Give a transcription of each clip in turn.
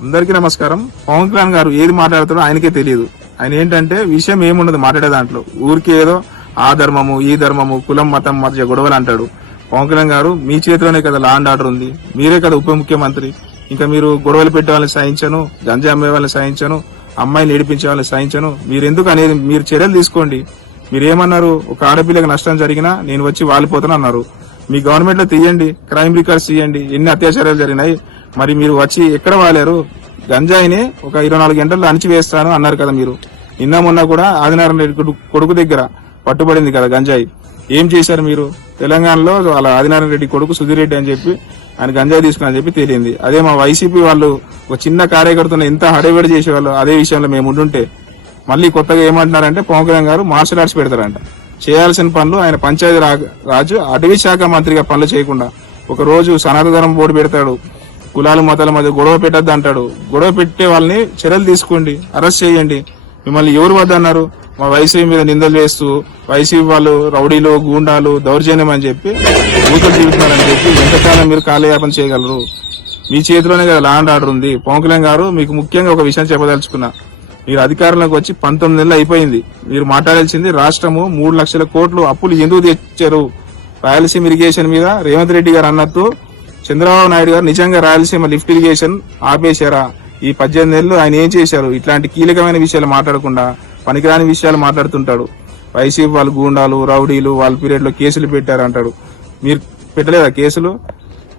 అందరికీ నమస్కారం. పవన్ కళ్యాణ్ గారు ఏది మాట్లాడుతారో ఆయనకే తెలియదు. ఆయన ఏంటంటే విషయం ఏముండదు మాట్లాడే దాంట్లో, ఊరికి ఏదో ఆ ధర్మము ఈ ధర్మము కులం మతం మధ్య గొడవలు అంటాడు. పవన్ కళ్యాణ్ గారు మీ చేతిలోనే కదా లా అండ్ ఆర్డర్ ఉంది, మీరే కదా ఉప ముఖ్యమంత్రి. ఇంకా మీరు గొడవలు పెట్టే వాళ్ళని సహించను, గంజా అమ్మే వాళ్ళని సహించను, అమ్మాయిని ఏడిపించే వాళ్ళని సహించను. మీరెందుకు అనేది మీరు చర్యలు తీసుకోండి. మీరేమన్నారు, ఒక ఆడపిల్లకి నష్టం జరిగినా నేను వచ్చి వాలిపోతాను అన్నారు. మీ గవర్నమెంట్ లో తీయండి, క్రైమ్ రికార్డ్స్ తీయండి, ఎన్ని అత్యాచారాలు జరిగినాయి. మరి మీరు వచ్చి ఎక్కడ వాలారు? గంజాయిని ఒక 24 గంటల్లో అణిచివేస్తాను అన్నారు కదా మీరు. నిన్న మొన్న కూడా ఆదినారాయణ రెడ్డి కొడుకు దగ్గర పట్టుబడింది కదా గంజాయి. ఏం చేశారు మీరు? తెలంగాణలో వాళ్ళ ఆదినారాయణ రెడ్డి కొడుకు సుధీర్ రెడ్డి అని చెప్పి ఆయన గంజాయి తీసుకుని చెప్పి తేలింది. అదే మా వైసీపీ వాళ్ళు ఒక చిన్న కార్యకర్తను ఎంత హడావిడి చేసేవాళ్ళు. అదే విషయంలో మేము ఉండుంటే మళ్ళీ కొత్తగా ఏమంటున్నారంటే పవన్ కళ్యాణ్ గారు మార్షల్ ఆర్ట్స్ పెడతారంట. చేయాల్సిన పనులు ఆయన పంచాయతీ రాజు అటవీ శాఖ మంత్రిగా పనులు చేయకుండా ఒక రోజు సనాతన ధర్మం బోర్డు పెడతాడు, కులాలు మతాల మధ్య గొడవ పెట్టద్దు అంటాడు. గొడవ పెట్టే వాళ్ళని చర్యలు తీసుకోండి, అరెస్ట్ చేయండి. మిమ్మల్ని ఎవరు వద్దన్నారు? మా వైసీపీ మీద నిందలు వేస్తూ వైసీపీ వాళ్ళు రౌడీలు గూండాలు దౌర్జన్యం అని చెప్పి బూతులు చూపుతున్నారని చెప్పి ఎంతకాలం మీరు కాలయాపన చేయగలరు? మీ చేతిలోనే కదా లా అండ్ ఆర్డర్ ఉంది. పవన్ కళ్యాణ్ గారు మీకు ముఖ్యంగా ఒక విషయం చెప్పదలుచుకున్నా. మీరు అధికారంలోకి వచ్చి 19 నెలలు అయిపోయింది. మీరు మాట్లాడాల్సింది రాష్ట్రము 3 లక్షల కోట్లు అప్పులు ఎందుకు తెచ్చారు? రాయలసీమ ఇరిగేషన్ మీద రేవంత్ రెడ్డి గారు అన్నట్టు చంద్రబాబు నాయుడు గారు నిజంగా రాయలసీమ లిఫ్ట్ ఇరిగేషన్ ఆపేశారా? ఈ 18 నెలలు ఆయన ఏం చేశారు? ఇట్లాంటి కీలకమైన విషయాలు మాట్లాడకుండా పనికిరాని విషయాలు మాట్లాడుతుంటాడు. వైసీపీ వాళ్ళు గూండాలు రౌడీలు వాళ్ళ పీరియడ్ లో కేసులు పెట్టారంటాడు. మీరు పెట్టలేదా కేసులు?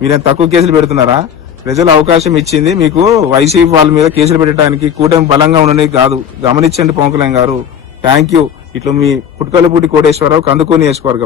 మీరేం తక్కువ కేసులు పెడుతున్నారా? ప్రజలు అవకాశం ఇచ్చింది మీకు వైసీపీ వాళ్ళ మీద కేసులు పెట్టడానికి, కూటమి బలంగా ఉండడానికి కాదు. గమనించండి పవన్ కళ్యాణ్ గారు. Thank you. ఇట్లా మీ పుట్టుకలపూటి కోటేశ్వరరావు, కందుకూరు నియోజకవర్గం.